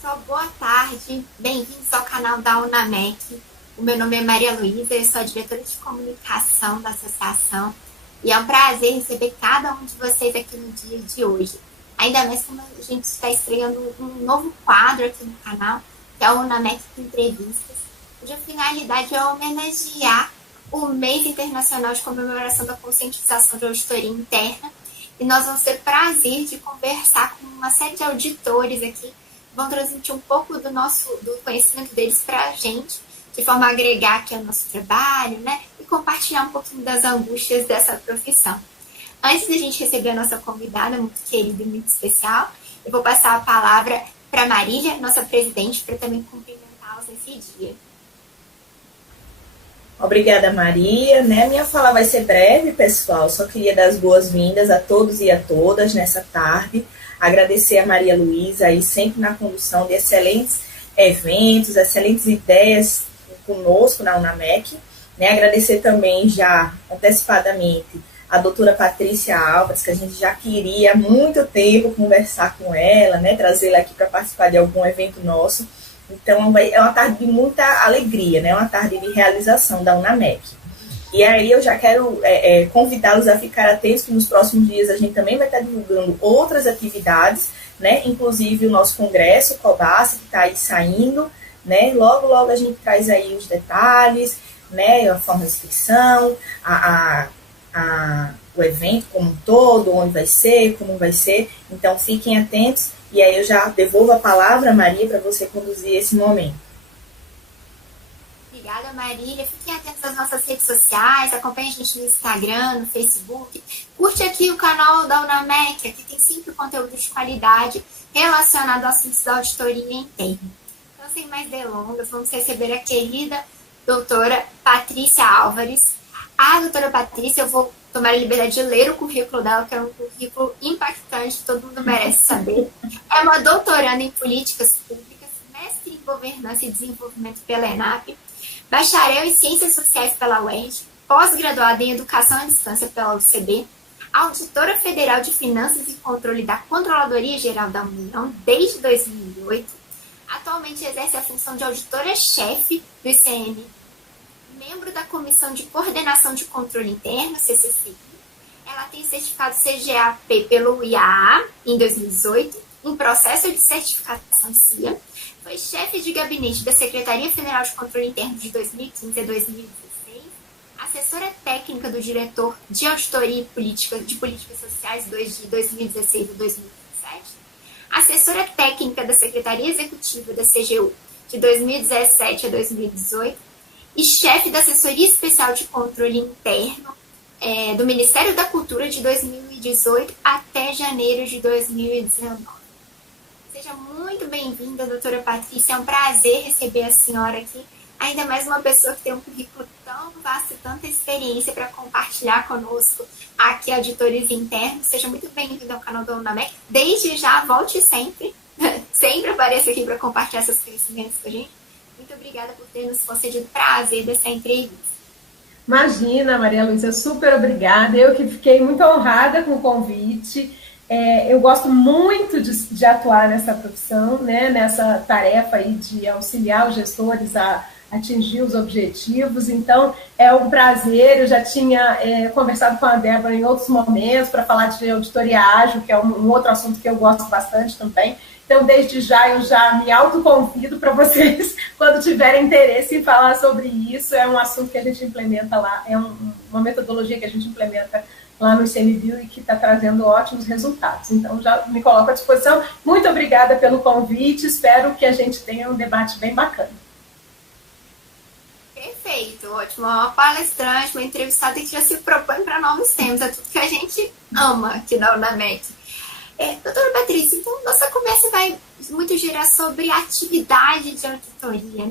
pessoal, boa tarde. Bem-vindos ao canal da UNAMEC. O meu nome é Maria Luísa, eu sou a diretora de comunicação da associação e é um prazer receber cada um de vocês aqui no dia de hoje. Ainda mais como a gente está estreando um novo quadro aqui no canal, que é o UNAMEC Entrevistas, cuja finalidade é homenagear o mês internacional de comemoração da conscientização de auditoria interna. E nós vamos ter prazer de conversar com uma série de auditores aqui, vão transmitir um pouco do conhecimento deles para a gente, de forma a agregar aqui ao nosso trabalho, né? E compartilhar um pouquinho das angústias dessa profissão. Antes de a gente receber a nossa convidada, muito querida e muito especial, eu vou passar a palavra para a Marília, nossa presidente, para também cumprimentá-los nesse dia. Obrigada, Maria. Minha fala vai ser breve, pessoal. Só queria dar as boas-vindas a todos e a todas nessa tarde. Agradecer a Maria Luísa aí sempre na condução de excelentes eventos, excelentes ideias conosco na UNAMEC. Agradecer também já antecipadamente a doutora Patrícia Álvares, que a gente já queria há muito tempo conversar com ela, trazê-la aqui para participar de algum evento nosso. Então, é uma tarde de muita alegria, uma tarde de realização da UNAMEC. E aí eu já quero convidá-los a ficar atentos que nos próximos dias a gente também vai estar divulgando outras atividades, inclusive o nosso congresso, o COBASA, que está aí saindo, logo, logo a gente traz aí os detalhes, a forma de inscrição, o evento como um todo, onde vai ser, como vai ser. Então, fiquem atentos. E aí eu já devolvo a palavra, Maria, para você conduzir esse momento. Obrigada, Marília. Fiquem atentos às nossas redes sociais, acompanhem a gente no Instagram, no Facebook. Curte aqui o canal da UNAMEC, aqui tem sempre conteúdo de qualidade relacionado a assuntos da auditoria interna. Então, sem mais delongas, vamos receber a querida doutora Patrícia Álvares. A doutora Patrícia, eu vou tomar a liberdade de ler o currículo dela, que é um currículo impactante, todo mundo merece saber. É uma doutoranda em políticas públicas, mestre em governança e desenvolvimento pela ENAP, bacharel em ciências sociais pela UERJ, pós-graduada em educação à distância pela UCB, auditora federal de finanças e controle da Controladoria Geral da União desde 2008, atualmente exerce a função de auditora-chefe do ICM, membro da Comissão de Coordenação de Controle Interno, CCCI. Ela tem certificado CGAP pelo IAA em 2018, em processo de certificação CIA. Foi chefe de gabinete da Secretaria Federal de Controle Interno de 2015 a 2016, assessora técnica do diretor de Auditoria de Políticas Sociais de 2016 a 2017, assessora técnica da Secretaria Executiva da CGU de 2017 a 2018, e chefe da Assessoria Especial de Controle Interno do Ministério da Cultura de 2018 até janeiro de 2019. Seja muito bem-vinda, doutora Patrícia. É um prazer receber a senhora aqui, ainda mais uma pessoa que tem um currículo tão vasto e tanta experiência para compartilhar conosco aqui, auditores internos. Seja muito bem-vinda ao canal da UNAMEC. Desde já, volte sempre. Sempre apareça aqui para compartilhar seus conhecimentos com a gente. Muito obrigada por ter nos concedido o prazer dessa entrevista. Imagina, Maria Luísa, super obrigada. Eu que fiquei muito honrada com o convite. Eu gosto muito de atuar nessa profissão, nessa tarefa aí de auxiliar os gestores a atingir os objetivos. Então, é um prazer. Eu já tinha conversado com a Débora em outros momentos para falar de auditoria ágil, que é um outro assunto que eu gosto bastante também. Então, desde já, eu já me autoconvido para vocês, quando tiverem interesse em falar sobre isso. É um assunto que a gente implementa lá, é uma metodologia que a gente implementa lá no ICMBio e que está trazendo ótimos resultados. Então, já me coloco à disposição. Muito obrigada pelo convite, espero que a gente tenha um debate bem bacana. Perfeito, ótimo. Uma palestrante, uma entrevistada que já se propõe para novos temas, é tudo que a gente ama aqui na UNAMEC. Doutora Patrícia, então nossa conversa vai muito girar sobre a atividade de auditoria,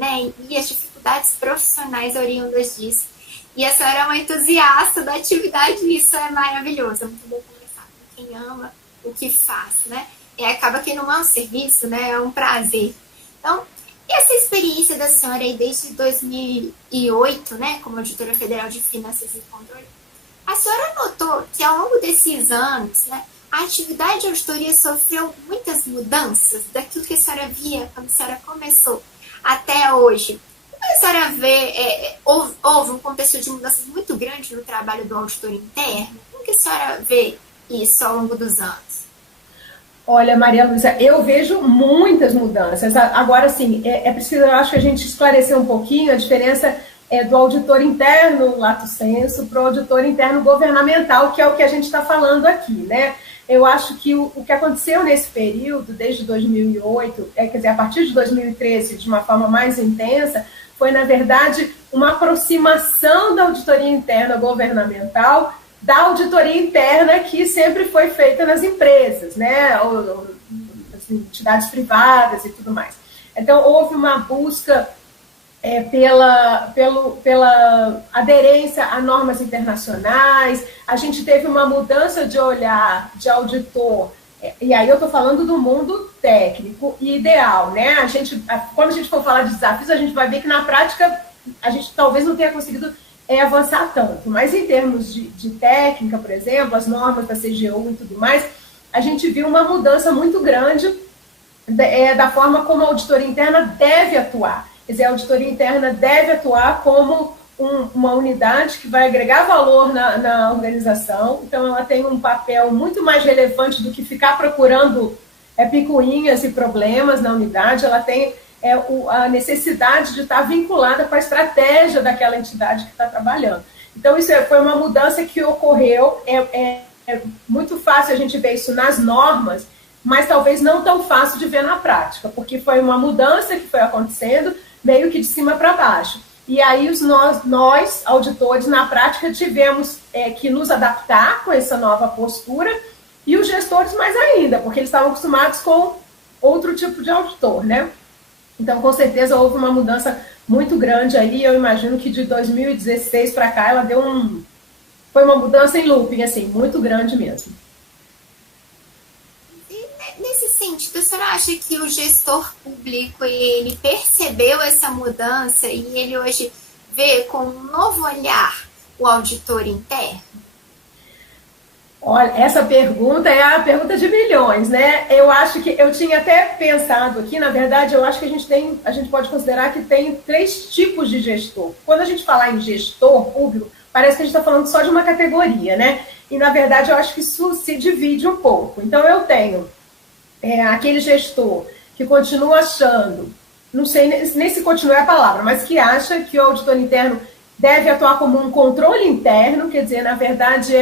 e as dificuldades profissionais oriundas disso. E a senhora é uma entusiasta da atividade e isso é maravilhoso, é muito bom conversar com quem ama o que faz, E acaba que não é um serviço, é um prazer. Então, e essa experiência da senhora aí desde 2008, como auditora federal de finanças e controle, a senhora notou que ao longo desses anos, a atividade de auditoria sofreu muitas mudanças daquilo que a senhora via quando a senhora começou até hoje. Como a senhora vê, houve um contexto de mudanças muito grande no trabalho do auditor interno? Como que a senhora vê isso ao longo dos anos? Olha, Maria Luísa, eu vejo muitas mudanças. Agora, sim, é preciso, eu acho que a gente esclarecer um pouquinho a diferença do auditor interno, lato sensu, para o auditor interno governamental, que é o que a gente está falando aqui, né? Eu acho que o que aconteceu nesse período, desde 2008, quer dizer, a partir de 2013, de uma forma mais intensa, foi, na verdade, uma aproximação da auditoria interna governamental da auditoria interna que sempre foi feita nas empresas, né, ou nas entidades privadas e tudo mais. Então, houve uma busca pela aderência a normas internacionais, a gente teve uma mudança de olhar de auditor, e aí eu estou falando do mundo técnico e ideal, né? Quando a gente for falar de desafios, a gente vai ver que na prática a gente talvez não tenha conseguido avançar tanto, mas em termos de técnica, por exemplo, as normas da CGU e tudo mais, a gente viu uma mudança muito grande da forma como a auditoria interna deve atuar. Quer dizer, a auditoria interna deve atuar como uma unidade que vai agregar valor na organização, então ela tem um papel muito mais relevante do que ficar procurando picuinhas e problemas na unidade, ela tem a necessidade de estar vinculada com a estratégia daquela entidade que está trabalhando. Então, isso foi uma mudança que ocorreu, é muito fácil a gente ver isso nas normas, mas talvez não tão fácil de ver na prática, porque foi uma mudança que foi acontecendo meio que de cima para baixo. E aí nós, auditores, na prática, tivemos que nos adaptar com essa nova postura, e os gestores mais ainda, porque eles estavam acostumados com outro tipo de auditor, né? Então, com certeza, houve uma mudança muito grande aí. Eu imagino que de 2016 para cá ela foi uma mudança em looping, assim, muito grande mesmo. E nesse sentido, a senhora acha que o gestor público ele percebeu essa mudança e ele hoje vê com um novo olhar o auditor interno? Olha, essa pergunta é a pergunta de milhões, né? Eu acho que eu tinha até pensado aqui, na verdade, eu acho que a gente pode considerar que tem 3 tipos de gestor. Quando a gente falar em gestor público, parece que a gente está falando só de uma categoria, né? E, na verdade, eu acho que isso se divide um pouco. Então, eu tenho aquele gestor que continua achando, não sei nem se continua a palavra, mas que acha que o auditor interno deve atuar como um controle interno, quer dizer, na verdade,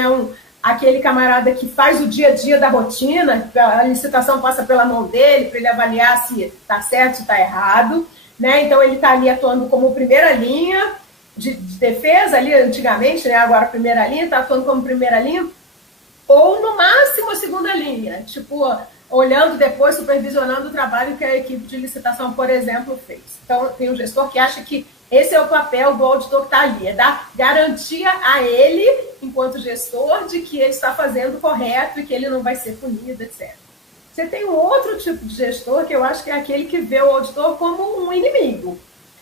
aquele camarada que faz o dia a dia da rotina, a licitação passa pela mão dele para ele avaliar se está certo, se está errado, né? Então ele está ali atuando como primeira linha de defesa, ali antigamente, né? Agora primeira linha, está atuando como primeira linha, ou no máximo a segunda linha, tipo, olhando depois, supervisionando o trabalho que a equipe de licitação, por exemplo, fez. Então tem um gestor que acha que esse é o papel do auditor que está ali, é dar garantia a ele, enquanto gestor, de que ele está fazendo correto e que ele não vai ser punido, etc. Você tem um outro tipo de gestor, que eu acho que é aquele que vê o auditor como um inimigo.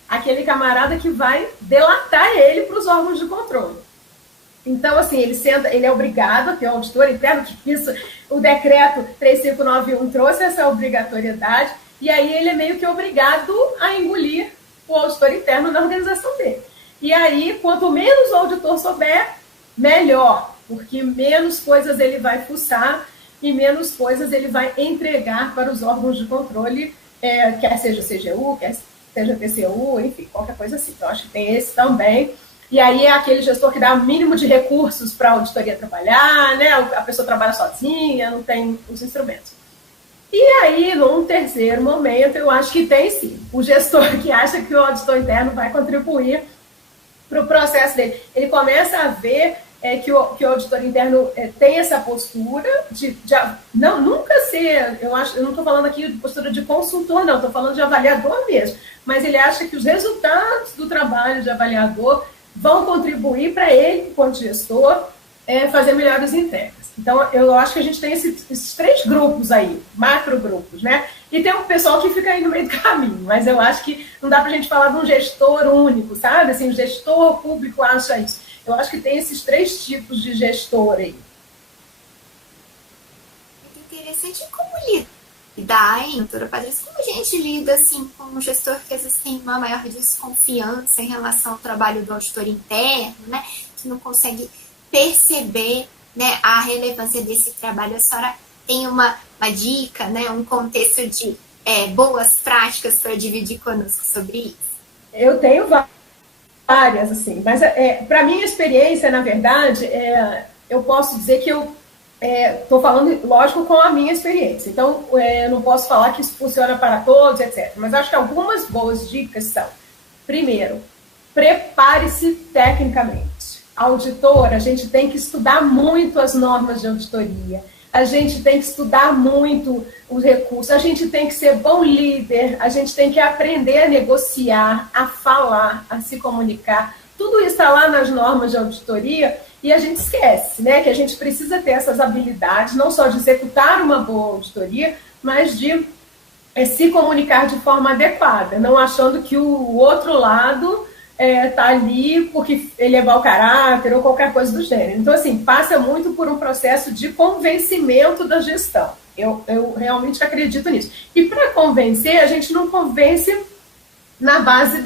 Aquele camarada que vai delatar ele para os órgãos de controle. Então, assim, ele é obrigado a ter um auditor interno, isso, o decreto 3591 trouxe essa obrigatoriedade, e aí ele é meio que obrigado a engolir o auditor interno na organização dele. E aí, quanto menos o auditor souber, melhor, porque menos coisas ele vai fuçar e menos coisas ele vai entregar para os órgãos de controle, quer seja CGU, quer seja TCU, enfim, qualquer coisa assim. Então, acho que tem esse também. E aí é aquele gestor que dá o mínimo de recursos para a auditoria trabalhar, né? A pessoa trabalha sozinha, não tem os instrumentos. E aí, num terceiro momento, eu acho que tem sim o gestor que acha que o auditor interno vai contribuir para o processo dele. Ele começa a ver que o auditor interno tem essa postura de nunca ser, eu não estou falando aqui de postura de consultor, não, estou falando de avaliador mesmo, mas ele acha que os resultados do trabalho de avaliador vão contribuir para ele, enquanto gestor, fazer melhores entregas. Então, eu acho que a gente tem esses 3 grupos aí, macro grupos, né? E tem um pessoal que fica aí no meio do caminho, mas eu acho que não dá para a gente falar de um gestor único, sabe? Assim, o gestor público acha isso. Eu acho que tem esses 3 tipos de gestor aí. interessante. E como lidar, hein, doutora Patrícia? Como a gente lida, assim, com um gestor que às vezes tem uma maior desconfiança em relação ao trabalho do auditor interno, né? Que não consegue perceber, né, a relevância desse trabalho. A senhora tem uma dica, né, um contexto de boas práticas para dividir conosco sobre isso? Eu tenho várias, assim, mas para minha experiência, na verdade, eu posso dizer que eu estou falando, lógico, com a minha experiência. Então, eu não posso falar que isso funciona para todos, etc. Mas acho que algumas boas dicas são: primeiro, prepare-se tecnicamente. Auditor, a gente tem que estudar muito as normas de auditoria, a gente tem que estudar muito os recursos, a gente tem que ser bom líder, a gente tem que aprender a negociar, a falar, a se comunicar. Tudo isso está lá nas normas de auditoria e a gente esquece, né, que a gente precisa ter essas habilidades, não só de executar uma boa auditoria, mas de se comunicar de forma adequada, não achando que o outro lado tá ali porque ele é mau caráter ou qualquer coisa do gênero. Então, assim, passa muito por um processo de convencimento da gestão. Eu realmente acredito nisso. E para convencer, a gente não convence na base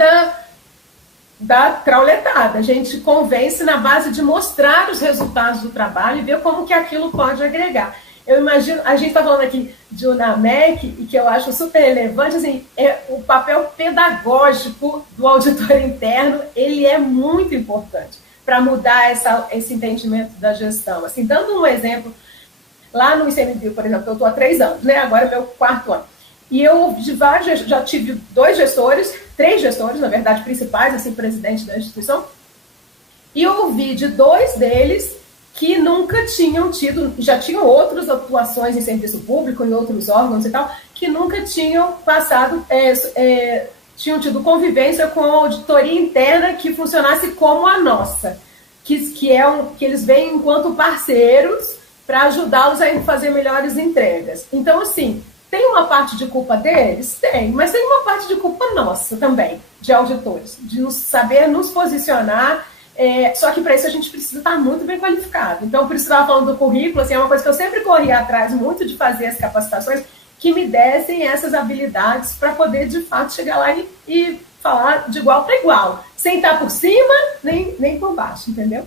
da trauletada. A gente convence na base de mostrar os resultados do trabalho e ver como que aquilo pode agregar. Eu imagino, a gente está falando aqui de UNAMEC, e que eu acho super relevante, assim, o papel pedagógico do auditor interno, ele é muito importante para mudar esse entendimento da gestão. Assim, dando um exemplo, lá no ICMBio, por exemplo, eu estou há 3 anos, né? Agora é meu 4º ano. E eu já tive 3 gestores, na verdade, principais, assim, presidente da instituição, e eu ouvi de 2 deles que nunca tinham tido, já tinham outras atuações em serviço público, em outros órgãos e tal, que nunca tinham passado, tinham tido convivência com a auditoria interna que funcionasse como a nossa, que eles veem enquanto parceiros para ajudá-los a fazer melhores entregas. Então, assim, tem uma parte de culpa deles? Tem, mas tem uma parte de culpa nossa também, de auditores, de saber nos posicionar. Só que para isso a gente precisa estar muito bem qualificado. Então, por isso que eu estava falando do currículo, assim, é uma coisa que eu sempre corri atrás muito de fazer as capacitações que me dessem essas habilidades para poder, de fato, chegar lá e falar de igual para igual, sem estar por cima, nem por baixo, entendeu?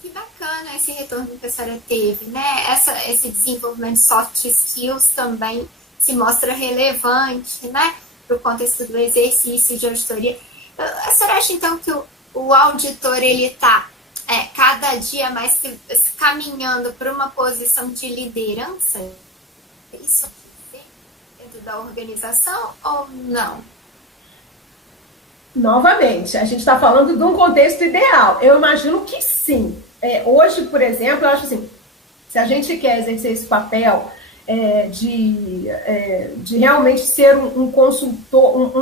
Que bacana esse retorno que a senhora teve, né? Esse desenvolvimento de soft skills também se mostra relevante, né, para o contexto do exercício de auditoria. A senhora acha, então, que o auditor ele está cada dia mais caminhando para uma posição de liderança? Isso dentro da organização ou não? Novamente, a gente está falando de um contexto ideal. Eu imagino que sim. Hoje, por exemplo, eu acho assim, se a gente quer exercer esse papel de realmente ser um consultor,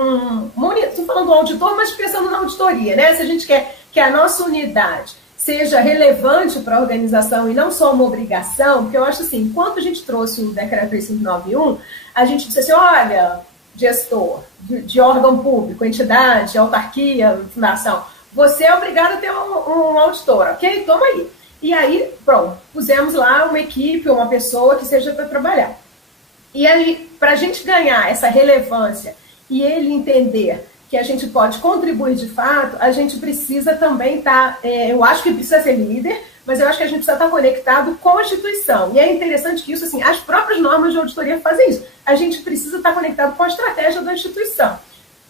estou falando do auditor, mas pensando na auditoria, né? Se a gente quer que a nossa unidade seja relevante para a organização e não só uma obrigação, porque eu acho assim, enquanto a gente trouxe o decreto 3591, a gente disse assim, olha, gestor de órgão público, entidade, autarquia, fundação, você é obrigado a ter um auditor, ok? Toma aí. E aí, pronto, pusemos lá uma equipe, uma pessoa que seja para trabalhar. E aí, para a gente ganhar essa relevância e ele entender que a gente pode contribuir de fato, a gente precisa também estar, eu acho que precisa ser líder, mas eu acho que a gente precisa estar conectado com a instituição. E é interessante que isso, assim, as próprias normas de auditoria fazem isso. A gente precisa estar conectado com a estratégia da instituição.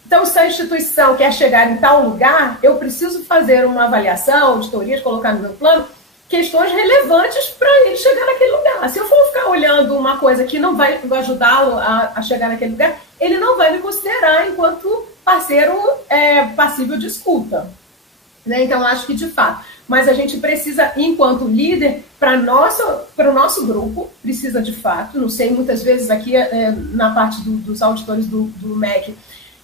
Então, se a instituição quer chegar em tal lugar, eu preciso fazer uma avaliação, auditoria, colocar no meu plano, questões relevantes para ele chegar naquele lugar. Se eu for ficar olhando uma coisa que não vai ajudá-lo a chegar naquele lugar, ele não vai me considerar enquanto parceiro passível de escuta. Né? Então, acho que de fato. Mas a gente precisa, enquanto líder, para o nosso grupo, precisa de fato, não sei, muitas vezes aqui na parte dos auditores do MEC,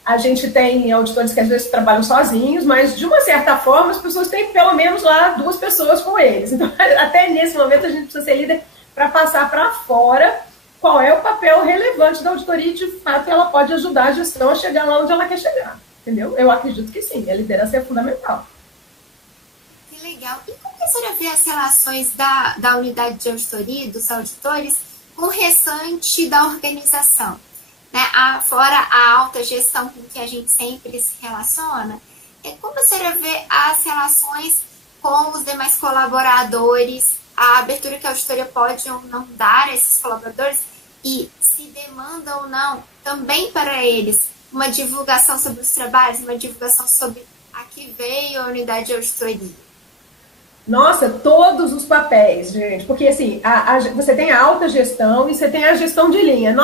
a gente tem auditores que às vezes trabalham sozinhos, mas de uma certa forma as pessoas têm pelo menos lá 2 pessoas com eles. Então, até nesse momento a gente precisa ser líder para passar para fora qual é o papel relevante da auditoria e de fato ela pode ajudar a gestão a chegar lá onde ela quer chegar. Entendeu? Eu acredito que sim, a liderança é fundamental. Que Legal. E como que a senhora vê as relações da unidade de auditoria, dos auditores, com o restante da organização? Né? Fora a alta gestão com que a gente sempre se relaciona, como a senhora vê as relações com os demais colaboradores, a abertura que a auditoria pode ou não dar a esses colaboradores e se demanda ou não também para eles uma divulgação sobre os trabalhos, uma divulgação sobre a que veio a unidade de auditoria? Nossa, todos os papéis, gente, porque assim, você tem a alta gestão e você tem a gestão de linha.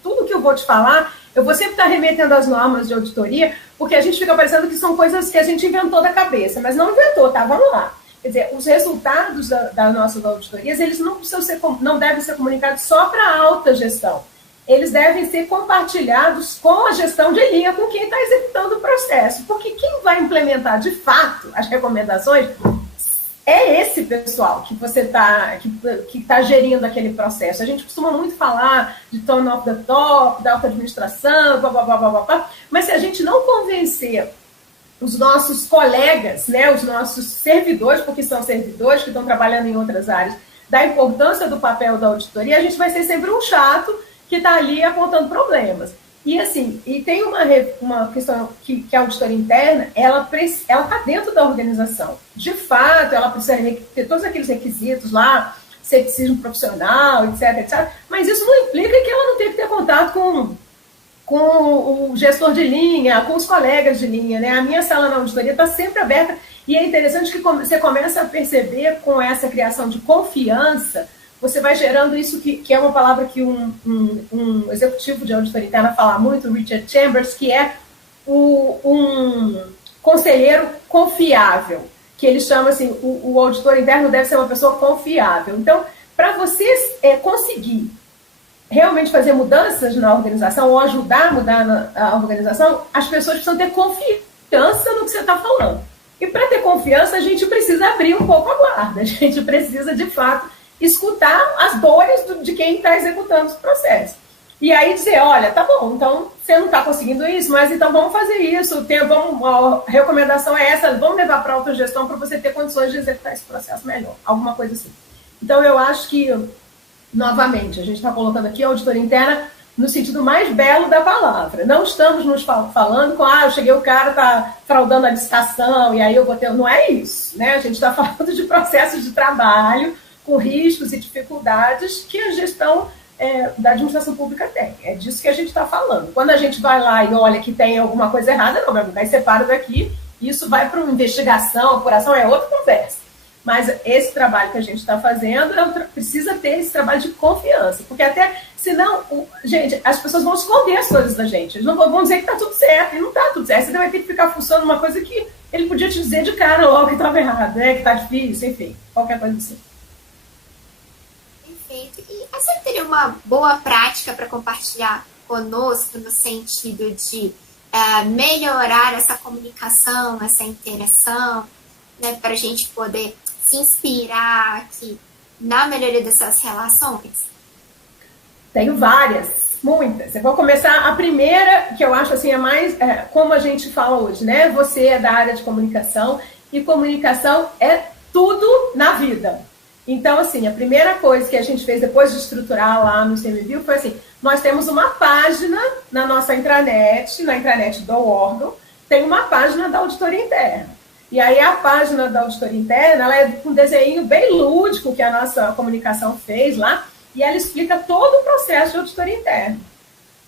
Tudo que eu vou te falar, eu vou sempre estar remetendo às normas de auditoria, porque a gente fica parecendo que são coisas que a gente inventou da cabeça, mas não inventou, tá? Vamos lá. Quer dizer, os resultados das nossas auditorias, eles não devem ser comunicados só para a alta gestão. Eles devem ser compartilhados com a gestão de linha, com quem está executando o processo. Porque quem vai implementar, de fato, as recomendações é esse pessoal que você que tá gerindo aquele processo. A gente costuma muito falar de tone of the top, da alta administração, blá, blá, blá, blá, blá, mas se a gente não convencer os nossos colegas, né, os nossos servidores, porque são servidores que estão trabalhando em outras áreas, da importância do papel da auditoria, a gente vai ser sempre um chato que está ali apontando problemas. E assim, e tem uma questão que a auditoria interna, ela está dentro da organização. De fato, ela precisa ter todos aqueles requisitos lá, ceticismo profissional, etc, etc. Mas isso não implica que ela não tenha que ter contato com o gestor de linha, com os colegas de linha, né? A minha sala na auditoria está sempre aberta e é interessante que você começa a perceber com essa criação de confiança. Você vai gerando isso que é uma palavra que um executivo de auditoria interna fala muito, Richard Chambers, que é um conselheiro confiável, que ele chama assim, o auditor interno deve ser uma pessoa confiável. Então, para você conseguir realmente fazer mudanças na organização ou ajudar a mudar a organização, as pessoas precisam ter confiança no que você está falando. E para ter confiança, a gente precisa abrir um pouco a guarda, a gente precisa, de fato, escutar as dores de quem está executando os processos. E aí dizer, olha, tá bom, então você não está conseguindo isso, mas então vamos fazer isso, a recomendação é essa, vamos levar para a autogestão para você ter condições de executar esse processo melhor, alguma coisa assim. Então eu acho que, novamente, a gente está colocando aqui a auditoria interna no sentido mais belo da palavra. Não estamos nos falando com, eu cheguei, o cara está fraudando a licitação, e aí eu vou ter... Não é isso, né? A gente está falando de processos de trabalho, com riscos e dificuldades que a gestão da administração pública tem. É disso que a gente está falando. Quando a gente vai lá e olha que tem alguma coisa errada, não, vai separa daqui, isso vai para uma investigação, apuração, é outra conversa. Mas esse trabalho que a gente está fazendo precisa ter esse trabalho de confiança, porque até, senão, gente, as pessoas vão esconder as coisas da gente, eles não vão dizer que está tudo certo, e não está tudo certo, você vai ter que ficar funcionando uma coisa que ele podia te dizer de cara logo que estava errado, né? Que está difícil, enfim, qualquer coisa assim. Perfeito. E a senhora teria uma boa prática para compartilhar conosco no sentido de melhorar essa comunicação, essa interação, né, para a gente poder se inspirar aqui na melhoria dessas relações? Tenho várias, muitas. Eu vou começar a primeira, que eu acho assim, é mais como a gente fala hoje, né? Você é da área de comunicação e comunicação é tudo na vida. Então, assim, a primeira coisa que a gente fez depois de estruturar lá no CMBio foi assim, nós temos uma página na nossa intranet, na intranet do órgão, tem uma página da auditoria interna. E aí a página da auditoria interna, ela é com um desenho bem lúdico que a nossa comunicação fez lá, e ela explica todo o processo de auditoria interna.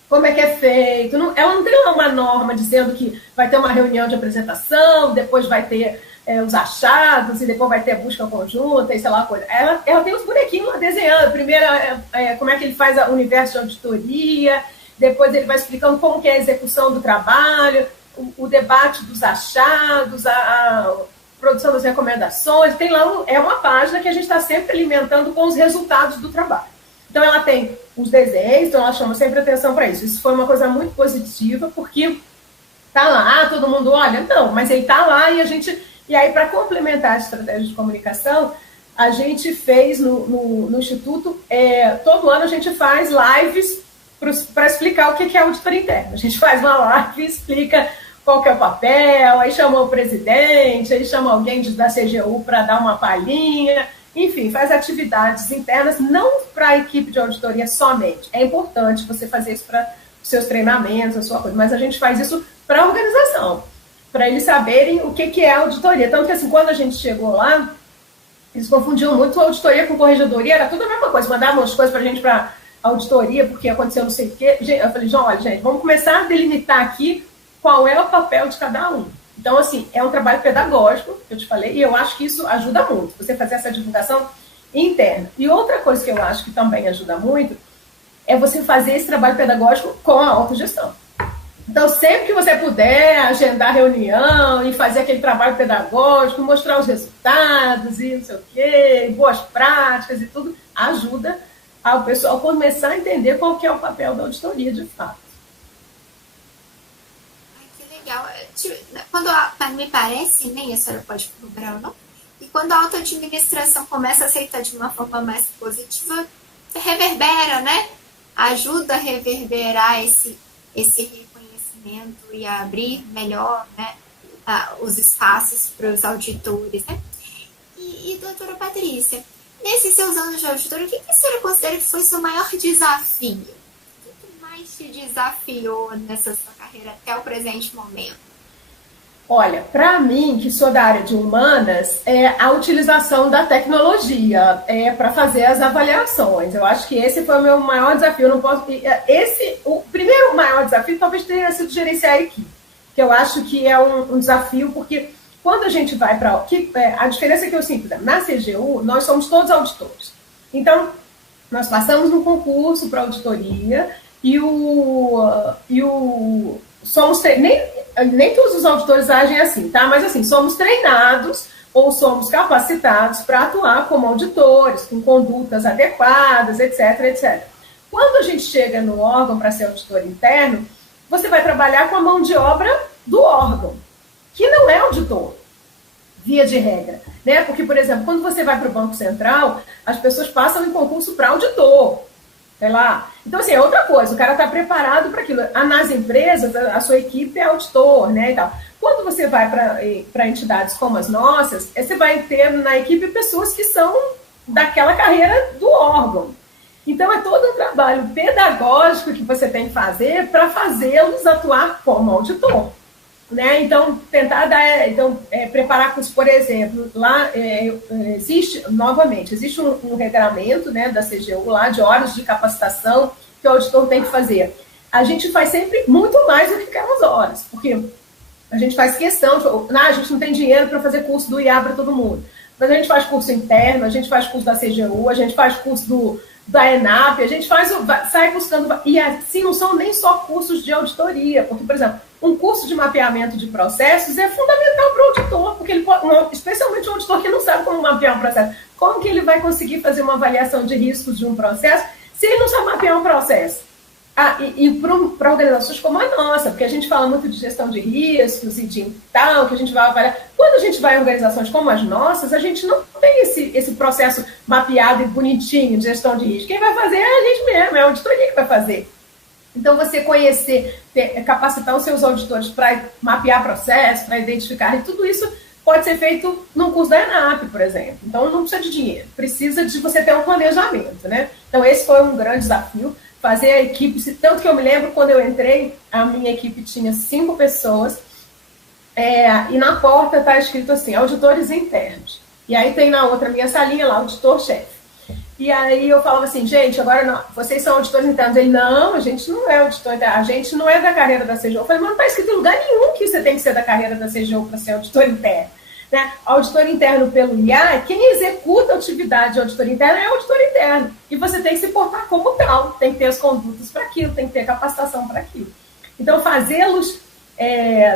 Como é que é feito, ela não tem lá uma norma dizendo que vai ter uma reunião de apresentação, depois vai ter os achados, e depois vai ter a busca conjunta, e sei lá, coisa. Ela tem os bonequinhos lá desenhando, primeiro como é que ele faz o universo de auditoria, depois ele vai explicando como que é a execução do trabalho, o debate dos achados, a produção das recomendações, tem lá uma página que a gente está sempre alimentando com os resultados do trabalho. Então ela tem os desenhos, então ela chama sempre atenção para isso. Isso foi uma coisa muito positiva, porque tá lá, todo mundo olha, não, mas ele tá lá e aí para complementar a estratégia de comunicação, a gente fez no Instituto, todo ano a gente faz lives para explicar o que é auditoria interna. A gente faz uma live e explica qual que é o papel, aí chama o presidente, aí chama alguém da CGU para dar uma palhinha, enfim, faz atividades internas, não para a equipe de auditoria somente. É importante você fazer isso para os seus treinamentos, a sua coisa, mas a gente faz isso para a organização, para eles saberem o que é auditoria. Tanto que, assim, quando a gente chegou lá, eles confundiam muito auditoria com corregedoria, era tudo a mesma coisa, mandavam umas coisas para a gente para auditoria, porque aconteceu não sei o quê. Eu falei, olha, gente, vamos começar a delimitar aqui qual é o papel de cada um. Então, assim, é um trabalho pedagógico, que eu te falei, e eu acho que isso ajuda muito, você fazer essa divulgação interna. E outra coisa que eu acho que também ajuda muito é você fazer esse trabalho pedagógico com a autogestão. Então, sempre que você puder agendar reunião e fazer aquele trabalho pedagógico, mostrar os resultados e não sei o quê, boas práticas e tudo, ajuda ao pessoal começar a entender qual que é o papel da auditoria de fato. Legal. Quando me parece, nem a senhora pode corroborar ou não, e quando a auto-administração começa a aceitar de uma forma mais positiva, reverbera, né? Ajuda a reverberar esse reconhecimento e a abrir melhor, né, os espaços para os auditores, né? E doutora Patrícia, nesses seus anos de auditora, o que a senhora considera que foi seu maior desafio? Te desafiou nessa sua carreira até o presente momento? Olha, para mim, que sou da área de humanas, é a utilização da tecnologia para fazer as avaliações. Eu acho que esse foi o meu maior desafio. Eu não posso. O primeiro maior desafio talvez tenha sido gerenciar a equipe, que eu acho que é um desafio, porque quando a gente vai para. A diferença que eu sinto, na CGU, nós somos todos auditores. Então, nós passamos no concurso para auditoria. Somos nem todos os auditores agem assim, tá? Mas assim, somos treinados ou somos capacitados para atuar como auditores, com condutas adequadas, etc, etc. Quando a gente chega no órgão para ser auditor interno, você vai trabalhar com a mão de obra do órgão, que não é auditor, via de regra, né? Porque, por exemplo, quando você vai para o Banco Central, as pessoas passam em concurso para auditor, sei lá. Então, assim, é outra coisa, o cara está preparado para aquilo. Nas empresas, a sua equipe é auditor, né, e tal. Quando você vai para entidades como as nossas, você vai ter na equipe pessoas que são daquela carreira do órgão. Então, é todo um trabalho pedagógico que você tem que fazer para fazê-los atuar como auditor. Né? Então, tentar preparar curso, por exemplo, lá existe um regramento, né, da CGU lá de horas de capacitação que o auditor tem que fazer. A gente faz sempre muito mais do que aquelas horas, porque a gente faz questão, a gente não tem dinheiro para fazer curso do IA para todo mundo, mas a gente faz curso interno, a gente faz curso da CGU, a gente faz curso da ENAP, a gente sai buscando, e assim não são nem só cursos de auditoria, porque, por exemplo, um curso de mapeamento de processos é fundamental para o auditor, porque ele pode, especialmente o auditor que não sabe como mapear um processo, como que ele vai conseguir fazer uma avaliação de riscos de um processo se ele não sabe mapear um processo? Para organizações como a nossa, porque a gente fala muito de gestão de riscos e de tal, que a gente vai avaliar. Quando a gente vai em organizações como as nossas, a gente não tem esse processo mapeado e bonitinho de gestão de risco. Quem vai fazer é a gente mesmo, é a auditoria que vai fazer. Então, você conhecer, capacitar os seus auditores para mapear processos, para identificar, e tudo isso pode ser feito num curso da ENAP, por exemplo. Então, não precisa de dinheiro, precisa de você ter um planejamento, né? Então, esse foi um grande desafio. Fazer a equipe, tanto que eu me lembro quando eu entrei, a minha equipe tinha 5 pessoas, e na porta está escrito assim, auditores internos. E aí tem na outra minha salinha lá, auditor-chefe. E aí eu falava assim, gente, agora não, vocês são auditores internos. Ele, não, a gente não é auditor interno, a gente não é da carreira da CGU. Eu falei, mas não está escrito em lugar nenhum que você tem que ser da carreira da CGU para ser auditor interno. Né? Auditor interno pelo IA, quem executa a atividade de auditor interno é auditor interno. E você tem que se portar como tal, tem que ter as condutas para aquilo, tem que ter capacitação para aquilo. Então, fazê-los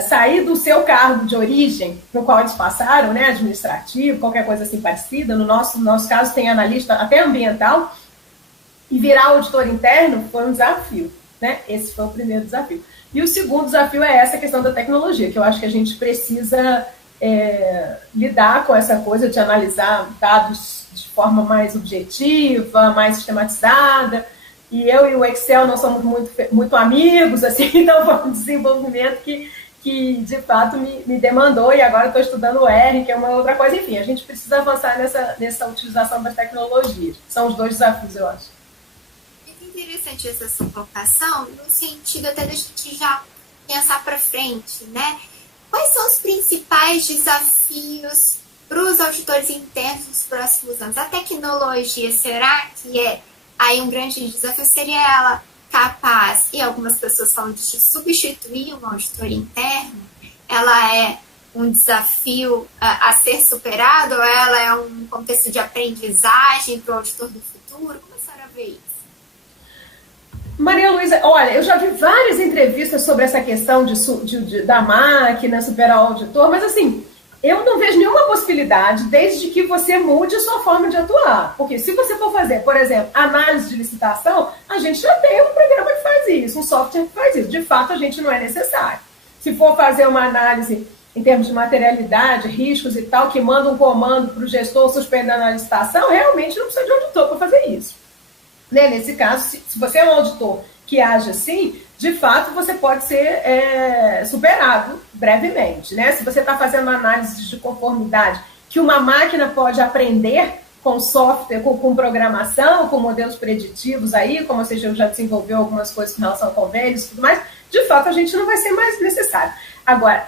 sair do seu cargo de origem, no qual eles passaram, né, administrativo, qualquer coisa assim parecida, no nosso caso tem analista até ambiental, e virar auditor interno foi um desafio. Né? Esse foi o primeiro desafio. E o segundo desafio é essa questão da tecnologia, que eu acho que a gente precisa lidar com essa coisa de analisar dados de forma mais objetiva, mais sistematizada, e eu e o Excel nós somos muito amigos, assim, então foi um desenvolvimento que que de fato me demandou, e agora estou estudando o R, que é uma outra coisa. Enfim, a gente precisa avançar nessa utilização das tecnologias. São os dois desafios, eu acho. Muito interessante essa sua colocação, no sentido até da gente já pensar para frente, né? Quais são os principais desafios para os auditores internos nos próximos anos? A tecnologia, será que é aí um grande desafio? Seria ela capaz, e algumas pessoas falam de substituir um auditor interno? Ela é um desafio a ser superado, ou ela é um contexto de aprendizagem para o auditor do futuro? Como a senhora vê isso? Maria Luísa, olha, eu já vi várias entrevistas sobre essa questão da máquina superar o auditor, mas assim, eu não vejo nenhuma possibilidade desde que você mude a sua forma de atuar. Porque se você for fazer, por exemplo, análise de licitação, a gente já tem um programa que faz isso, um software que faz isso. De fato, a gente não é necessário. Se for fazer uma análise em termos de materialidade, riscos e tal, que manda um comando para o gestor suspendendo a licitação, realmente não precisa de auditor para fazer isso. Né? Nesse caso, se você é um auditor que age assim, de fato, você pode ser superado brevemente. Né? Se você está fazendo análises de conformidade que uma máquina pode aprender com software, com programação, com modelos preditivos aí, como a CGU já desenvolveu algumas coisas com relação a convênios e tudo mais, de fato, a gente não vai ser mais necessário. Agora,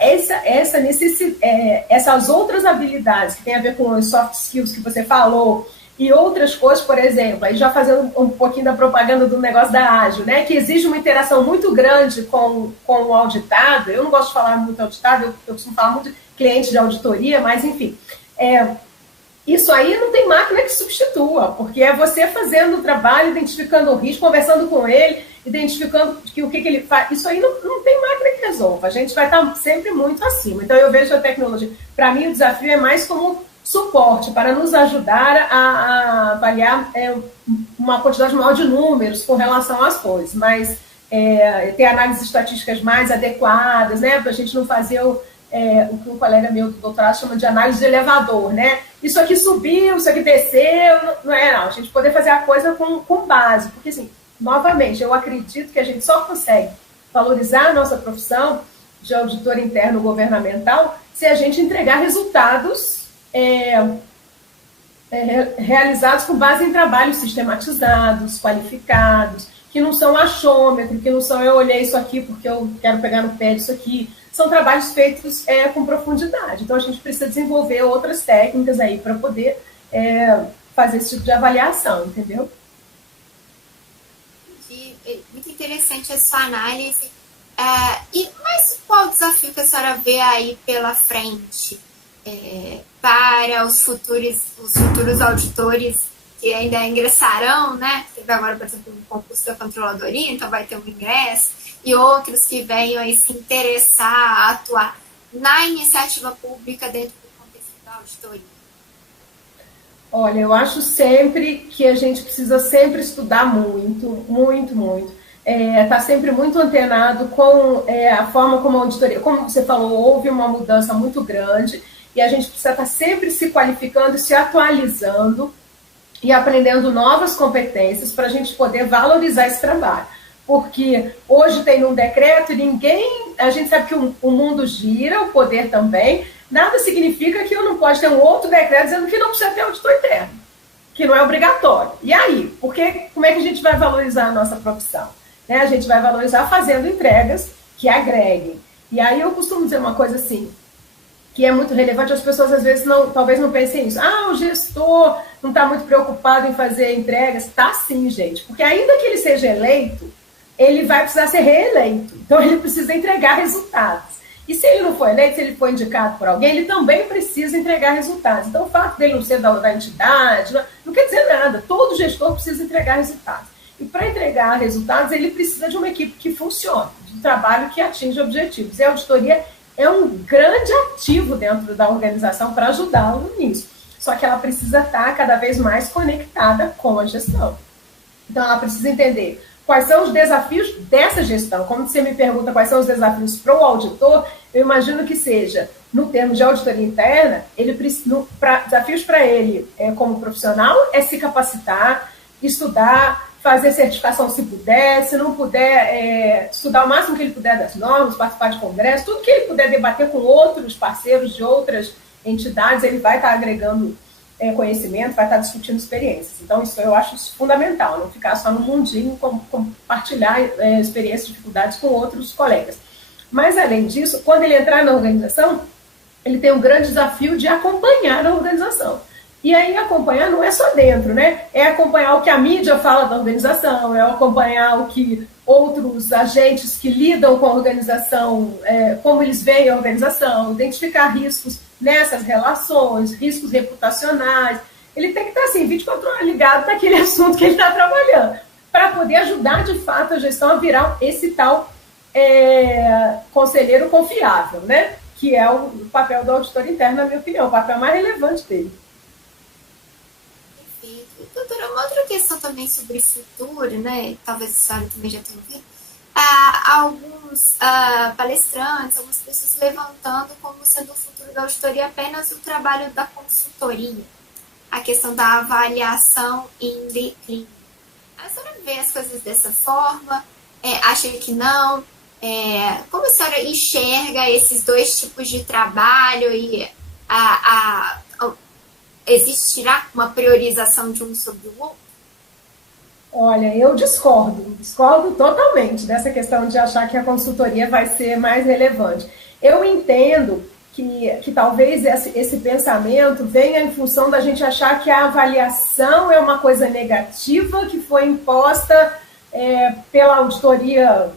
essas outras habilidades que tem a ver com os soft skills que você falou, e outras coisas, por exemplo, aí já fazendo um pouquinho da propaganda do negócio da Ágil, né, que exige uma interação muito grande com o auditado. Eu não gosto de falar muito auditado, eu costumo falar muito de cliente de auditoria, mas enfim, isso aí não tem máquina que substitua, porque é você fazendo o trabalho, identificando o risco, conversando com ele, identificando o que ele faz. Isso aí não tem máquina que resolva, a gente vai estar sempre muito acima. Então eu vejo a tecnologia, para mim o desafio é mais como suporte para nos ajudar a avaliar uma quantidade maior de números com relação às coisas, mas ter análises estatísticas mais adequadas, né, para a gente não fazer o que um colega meu do doutorado chama de análise de elevador, né? Isso aqui subiu, isso aqui desceu, não. A gente poder fazer a coisa com base, porque assim, novamente, eu acredito que a gente só consegue valorizar a nossa profissão de auditor interno governamental se a gente entregar resultados realizados com base em trabalhos sistematizados, qualificados, que não são achômetro, que não são eu olhei isso aqui porque eu quero pegar no pé disso aqui. São trabalhos feitos com profundidade. Então, a gente precisa desenvolver outras técnicas aí para poder fazer esse tipo de avaliação, entendeu? Muito interessante a sua análise. Mas qual o desafio que a senhora vê aí pela frente para os futuros auditores que ainda ingressarão, né? Teve agora, por exemplo, um concurso da controladoria, então vai ter um ingresso, e outros que venham aí se interessar a atuar na iniciativa pública dentro do contexto da auditoria. Olha, eu acho sempre que a gente precisa sempre estudar muito, muito, muito. Tá sempre muito antenado com a forma como a auditoria, como você falou, houve uma mudança muito grande, e a gente precisa estar sempre se qualificando, se atualizando e aprendendo novas competências para a gente poder valorizar esse trabalho. Porque hoje tem um decreto e a gente sabe que o mundo gira, o poder também, nada significa que eu não posso ter um outro decreto dizendo que não precisa ter auditor interno, que não é obrigatório. E aí? Como é que a gente vai valorizar a nossa profissão? Né? A gente vai valorizar fazendo entregas que agreguem. E aí eu costumo dizer uma coisa assim, que é muito relevante, as pessoas às vezes talvez não pensem nisso. O gestor não está muito preocupado em fazer entregas. Está sim, gente, porque ainda que ele seja eleito, ele vai precisar ser reeleito. Então ele precisa entregar resultados. E se ele não for eleito, se ele for indicado por alguém, ele também precisa entregar resultados. Então o fato dele não ser da entidade não quer dizer nada. Todo gestor precisa entregar resultados. E para entregar resultados, ele precisa de uma equipe que funcione, de um trabalho que atinja objetivos. E a auditoria é um grande ativo dentro da organização para ajudá-lo nisso. Só que ela precisa estar cada vez mais conectada com a gestão. Então, ela precisa entender quais são os desafios dessa gestão. Como você me pergunta quais são os desafios para o auditor, eu imagino que seja, no termo de auditoria interna, desafios para ele como profissional é se capacitar, estudar, fazer certificação se puder, se não puder, estudar o máximo que ele puder das normas, participar de congresso, tudo que ele puder debater com outros parceiros de outras entidades, ele vai estar agregando conhecimento, vai estar discutindo experiências. Então, isso eu acho fundamental, não ficar só no mundinho, compartilhar experiências e dificuldades com outros colegas. Mas, além disso, quando ele entrar na organização, ele tem um grande desafio de acompanhar a organização. E aí acompanhar não é só dentro, né? É acompanhar o que a mídia fala da organização, é acompanhar o que outros agentes que lidam com a organização, como eles veem a organização, identificar riscos nessas relações, riscos reputacionais. Ele tem que estar, assim, 24 horas ligado naquele assunto que ele está trabalhando, para poder ajudar, de fato, a gestão a virar esse tal conselheiro confiável, né? Que é o papel do auditor interno, na minha opinião, o papel mais relevante dele. Perfeito. Doutora, uma outra questão também sobre futuro, né? Talvez a senhora também já tenha ouvido. Alguns palestrantes, algumas pessoas levantando como sendo o futuro da auditoria apenas o trabalho da consultoria, a questão da avaliação em declínio. A senhora vê as coisas dessa forma? Acha que não? Como a senhora enxerga esses dois tipos de trabalho e existirá uma priorização de um sobre o outro? Olha, eu discordo totalmente dessa questão de achar que a consultoria vai ser mais relevante. Eu entendo que talvez esse pensamento venha em função da gente achar que a avaliação é uma coisa negativa que foi imposta pela auditoria